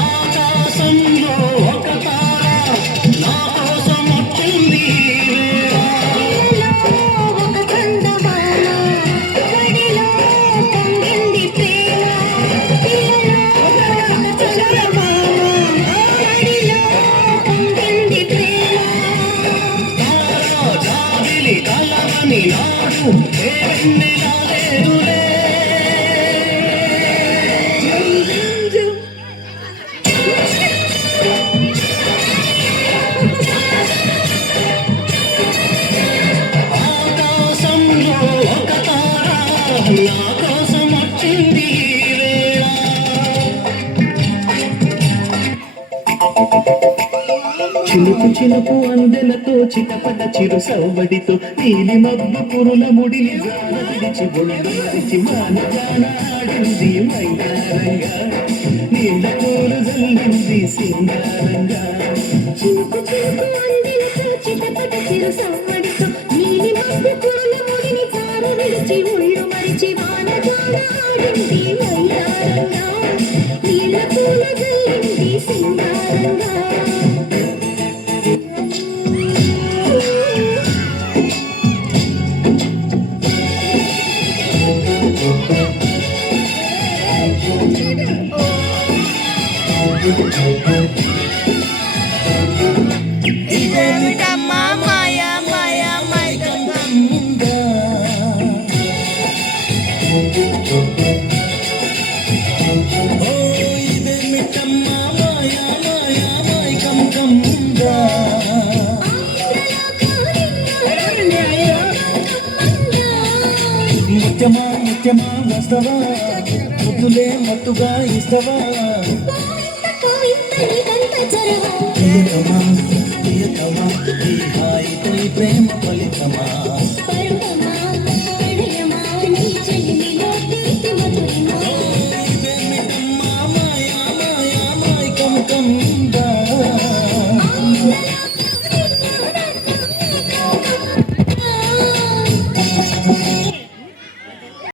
ఆకాశంలో ఒక తార నా కోసం వచ్చింది ఒక చందమామ గడిలో పొంగింది ప్రేమ ఒక చందమామ గడిలో పొంగింది ప్రేమ జాబిలి కలవని నాడు వెన్నెలా లేదులే ఆకాశంలో ఒక తార నా కోసం వచ్చింది వేళ చిలుకు చిలుకు అందెలతో చిటపట చిరు సవ్వడితో నీలి మబ్బు పురుల ముడిని జాన విడిచి ఒళ్ళు మరిచి మానగాన ఆడింది మైదారంగా నీళ్ళ పూలు జల్లింది సింగారంగా చిలుకు చిలుకు అందెలతో చిటపట చిరు సవ్వడితో నీలి మబ్బు పూల ముడిని జార విడిచి ఒళ్ళు మరిచి వానజాన ఆడింది వయ్యారంగా నీళ్ళ పూల జల్లింది సింగారంగా ఇదేమిటమ్మా మాయా మాయా మైకంగా ఇదేమిటమ్మా మాయా మాయా మైకంగా ముత్యమా ముత్యమా వస్తవా ముద్దులే మత్తుగా ఇస్తవా ప్రియతమా ప్రియతమా ఈ హాయితో ప్రేమ ఫలితమా